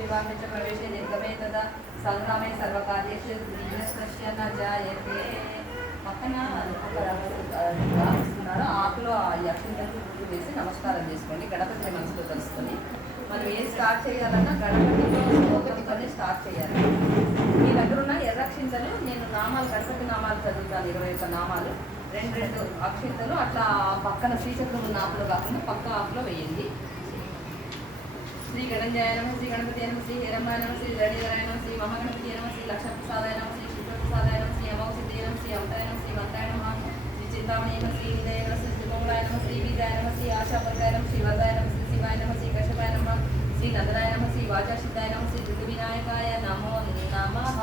विवाहे च प्रवेशे निर्गमे तदा संग्रामे सर्वकार्येषु विघ्नस्तस्य न जायते. పక్కన ఒక రాస్తున్నారు ఆకులో ఈ అక్షంతలు పువ్వులు వేసి నమస్కారం చేసుకోండి. గణపతి మనసులో కలుసుకొని మనం ఏం స్టార్ట్ చేయాలన్నా గణపతితో స్తోత్రంతోనే స్టార్ట్ చేయాలి. మీ దగ్గర ఉన్న ఎర్రక్షింతలు నేను నామాలు గణపతి నామాలు చదువుతాను, 21 నామాలు, రెండు అక్షింతలు అట్లా పక్కన శ్రీచక్రం ఉన్న ఆకులో కాకుండా పక్క ఆకులో వేయండి. శ్రీ గణంజాయ నమ, శ్రీ గణపతి నమ, శ్రీ హేరంబాయ నమ, శ్రీ రణీధరాయ నమ, శ్రీ మహాగణపతి నమ, శ్రీ లక్ష్మీప్రసాదాయ నమ, శ్రీ శుక్రప్రసాదాయ నమ, శ్రీ అమౌసిద్ధాయ నమ, శ్రీ అమృతాయ నమ, శ్రీ మంత్రాయ నమ, శ్రీ చింతామణి నమ, శ్రీ నిదయ నమ, శ్రీ శ్రీమంగళాయ నమ, శ్రీ విజయాయ నమ, శ్రీ ఆశాపర్గాయ నమ, శ్రీ వరదాయ నమ, శ్రీ శివాయ నమ, శ్రీ కశ్యపాయ నమ, శ్రీ నందనాయ నమ, శ్రీ వాచాసిద్ధాయ నమ, శ్రీ దుర్గ వినాయకాయ నమో నమః.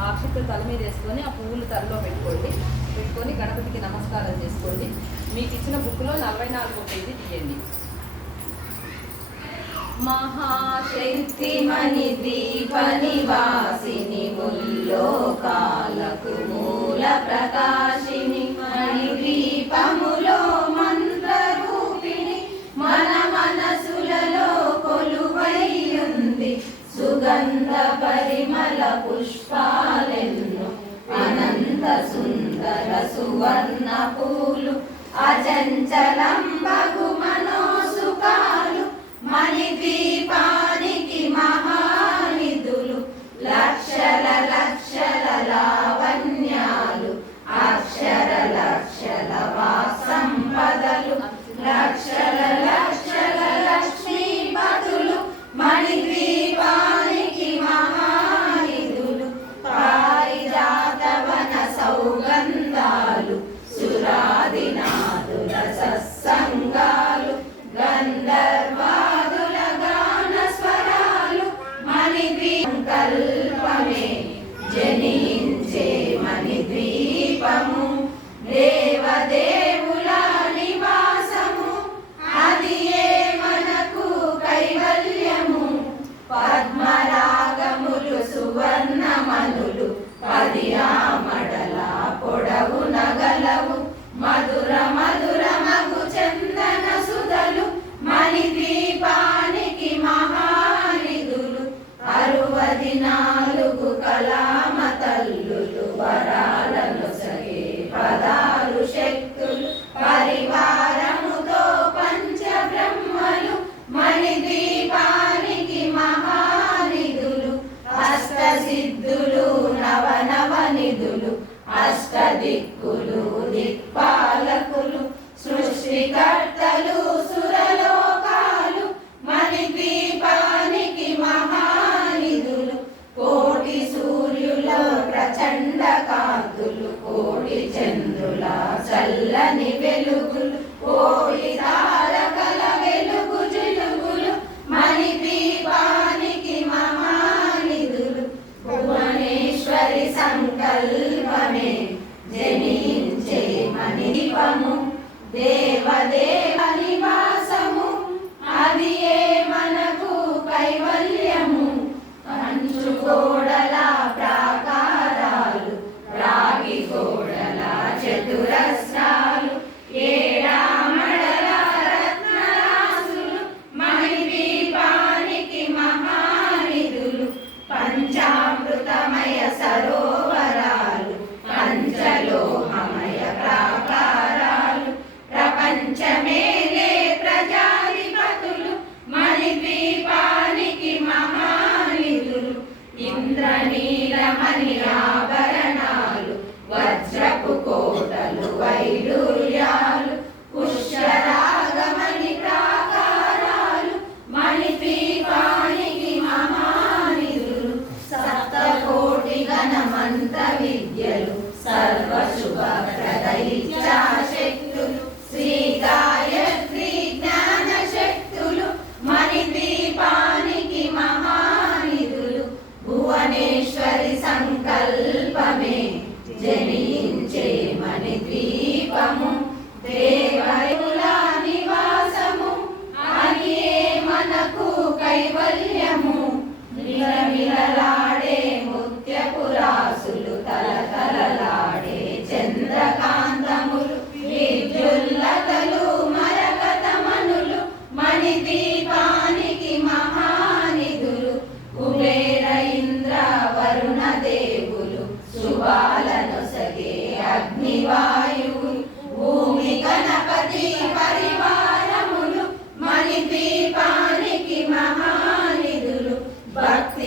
ఆ అక్షింతలు తల మీద వేసుకొని ఆ పువ్వులు తలలో పెట్టుకొని గణపతికి నమస్కారం చేసుకోండి. మీకు ఇచ్చిన బుక్లో 44వ పేజీ తీయండి. మహాశక్తిమణి దీప నివాసిని ముల్లోకాలకు మూల ప్రకాశిని మణి దీపములో మంత్రరూపిణి మన మనసులలో కొలువైయుంది. సుగంధ పరిమళ పుష్పాలెన్నో అనంత సుందర సువర్ణ పూలు అచంచలం బగు మనోసుకాలు మణిద్వీపానికి మహానిధులు లక్షల లక్షల లావణ్యాలు అక్షర లక్షల వాసంపదలు లక్షల లక్షల లక్ష్మీపతులు మణిద్వీపానికి మహానిధులు పారిజాతవన సౌగంధాలు సురాదినాదుల సత్సంగాలు గంధర్వాదుల గాన స్వరాలు మణిద్వీపమే జనించే మణిద్వీపము దేవదేవుల నివాసము అది ఏ మనకు కైవల్యము. పద్మరాగములు సువర్ణమనులు 10 ఆమడల పొడవు నగలవు మధుర మధుర మగు చందన సుధలు మణిద్వీపానికి మహానిధులు 64 కళామ తల్లులు వరాలను సగే పదాలు శక్తులు పరివారముతో పంచబ్రహ్మలు మణిద్వీపానికి మహానిధులు అష్టసిద్ధులు నవనవనిధులు అష్టదిక్కులు దిక్పాలకులు సృష్టికర్తలు సురలోకాలు మణిద్వీపానికి మహానిధులు. కోటి సూర్యుల ప్రచండ కాంతులు కోటి చంద్రుల చల్లని వెలుగులు కోటి తారకల వెలుగు జిలుగులు మణిద్వీపానికి మహానిధులు. భువనేశ్వరి సంకల్పమే జనించే మణిద్వీపము దేవదేవ నివాసము అది ఏ మనకు కైవల్యము. కంచు గోడల ప్రాకారాలు రాగి గోడల చతురస్రాలు ఏడామడల రత్నరాసులు మణిద్వీపానికి మహానిధులు. పంచామృతమయ సరోవరాలు పంచలోహమయ ప్రాకారాలు ప్రపంచమేలే ప్రజాధిపతులు మణిద్వీపానికి మహానిధులు. ఇంద్ర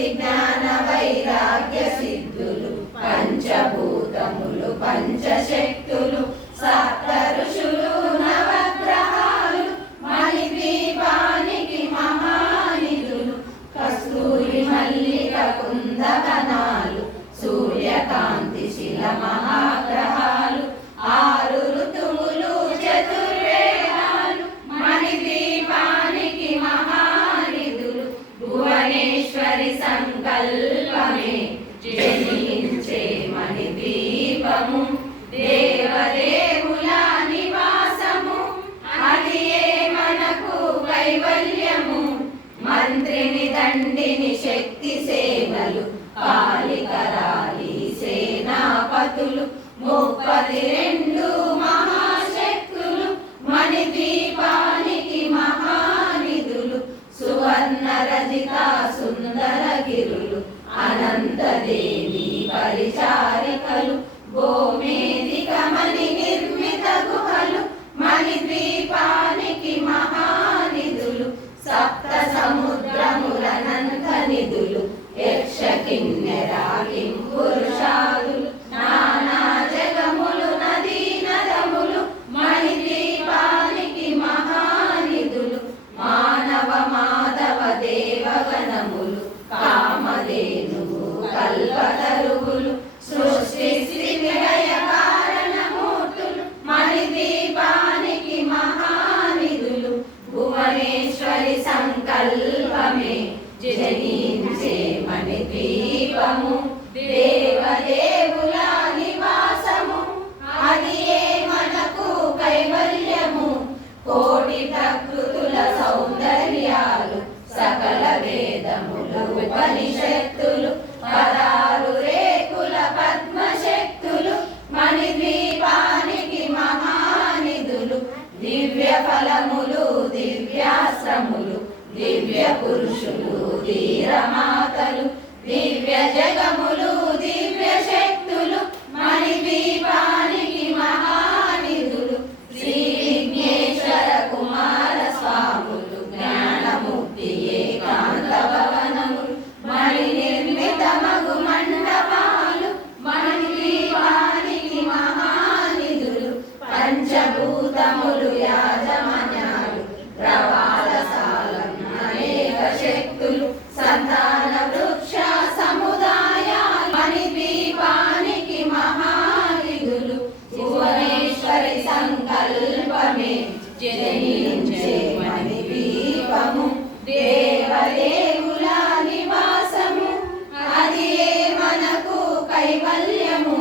భక్తి జ్ఞాన వైరాగ్య సిద్ధులు పంచభూతములు పంచశక్తులు సప్త ఋషులు నవగ్రహాలు మణిద్వీపానికి మహానిధులు కస్తూరి మల్లిక కుందవనాలు సూర్యకాంతి శిల మహాగ్రహాలు ఆరు ఋతువులు చతుర్వేదాలు మణిద్వీపానికి మహానిధులు భువనేశ్వరి సంకల్పమే జనించే మణిద్వీపము దేవదేవుల నివాసము అది ఏ మనకు కైవల్యము మంత్రిని దండిని శక్తి సేనలు కాళికరాలి సేనాపతులు 32 మహాశక్తులు మణిద్వీపానికి మహానిధులు సువర్ణ రజిత సుందర గిరులు అనంతదేవి పరిచారికలు గోమేదిక మణి నిర్మిత గుహలు మణిద్వీపానికి మహానిధులు సప్త సముద్రములనంత నిధులు యక్ష కిన్నెరా కింపురుషాదులు నానా జగములు నదీ నదములు మణిద్వీపానికి మహానిధులు మానవ మాధవ దేవగణములు కామధేనువు కల్పతరువులు సృష్టి స్థితి లయ కారణమూర్తులు మణిద్వీపానికి మహానిధులు భువనేశ్వరి సంకల్పమే జనించే మణిద్వీపము దేవదేవుల నివాసము అది ఏ మనకు కైవల్యము కోటి ప్రకృతుల సౌందర్యాలు సకల వేదములు ఉపనిషత్తులు 16 రేకుల పద్మశక్తులు మణిద్వీపానికి మహానిధులు దివ్య ఫలములు దివ్యాశ్రములు దివ్య పురుషులు ధీరమాతలు దివ్య జగములు దివ్య శక్తులు మణిద్వీపానికి మహానిధులు శ్రీ విఘ్నేశ్వర కుమార స్వాములు జ్ఞానముక్తి ఏకాంత భవనములు మణి నిర్మిత మగు మండపాలు మణిద్వీపానికి మహానిధులు పంచభూతములు యాజమాన్యాలు ప్రవాళశాలం అనేక శక్తులు సంతాన వృక్ష సముదాయాలు మణిద్వీపానికి మహానిధులు భువనేశ్వరి సంకల్పమే జనించే మణిద్వీపము దేవదేవుల నివాసము అది ఏ మనకు కైవల్యము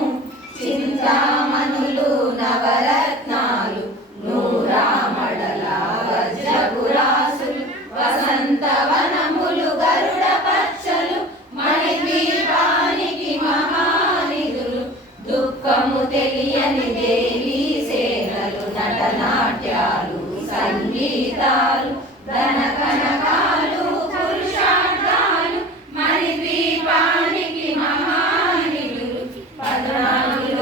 చింతామణులు నవరత్నాలు నూరామడల వజ్రపురాసులు వసంతవనములు గరుడ పచ్చలు మణిద్వీపానికి మహానిధులు దుఃఖము తెలియని దేవీ సేనలు నటనాట్యాలు సంగీతాలు ధన కనకాలు పురుషార్థాలు మణిద్వీపానికి మహానిధులు 14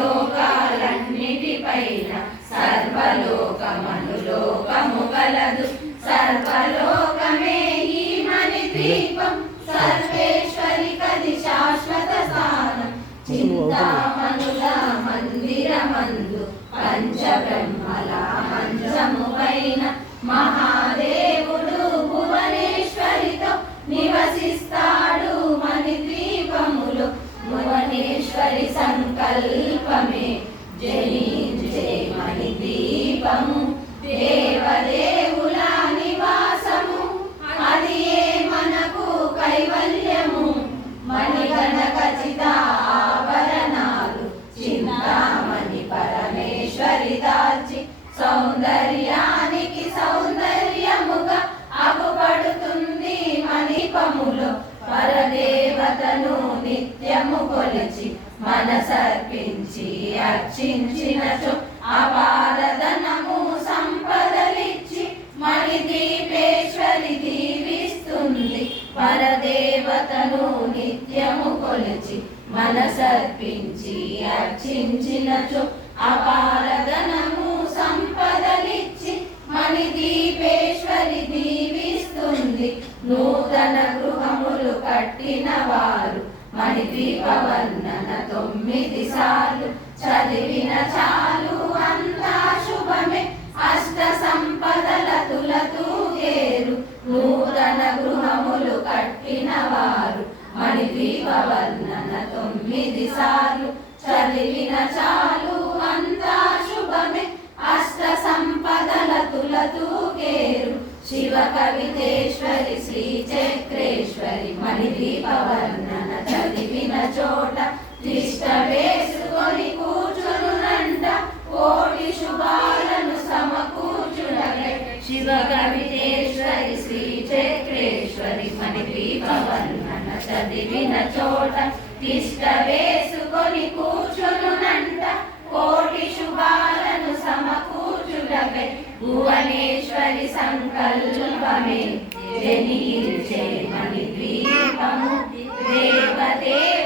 లోకాలన్నిటిపైన సర్వలోకమనులోకము కలదు సర్వలోకమే ఈ మణిద్వీపం సర్వేశ్వరి కది శాశ్వత స్థానం చింతామణుల మందిరమందు పంచబ్రహ్మల మంచము పైన మహాదేవుడు భువనేశ్వరితో నివసిస్తాడు మణిద్వీపములో భువనేశ్వరి సంకల్పమే జనించే మణిద్వీపము దేవదేవుల నివాసము అది ఏ మనకు కైవల్యము మణిగణ ఖచ్చిత ఆభరణాలు చింతామణి పరమేశ్వరి దాల్చి సౌందర్యానికి సౌందర్యముగా అగుపడుతుంది మణిపములో పరదేవతను నిత్యము కొలిచి మనసర్పించి అర్చించినచో అపారధనము సంపదలిచ్చి మణిద్వీపేశ్వరి దీవిస్తుంది పరదేవతను నిత్యము కొలిచి మనసర్పించి అర్చించినచో అపారధనము సంపదలిచ్చి మణిద్వీపేశ్వరి దీవిస్తుంది నూతన గృహములు కట్టిన వారు మణిద్వీప వర్ణన 9 సార్లు చదివిన చాలు అంతా శుభమే. అష్ట సంపదల తులతూగేరు నూతన గృహములు కట్టిన వారు మణిద్వీప వర్ణన 9 సార్లు చదివిన చాలు అంతా శుభమే. అష్ట సంపదల తులతూగేరు శివ కవితేశ్వరి శ్రీ చక్రేశ్వరి మణిద్వీప వర్ణన చదివిన చోట తిష్ట వేసుకొని కూర్చునునంట కోటి శుభాలను సమకూర్చునగై. శివ కవితేశ్వరి శ్రీ చక్రేశ్వరి మణిద్వీప వర్ణన చదివిన చోట తిష్ట వేసుకొని కూర్చునునంట కోటి శుభాలను సమకూర్చుటకై. భువనేశ్వరి సంకల్పమే జనించే మణిద్వీపము దేవదేవ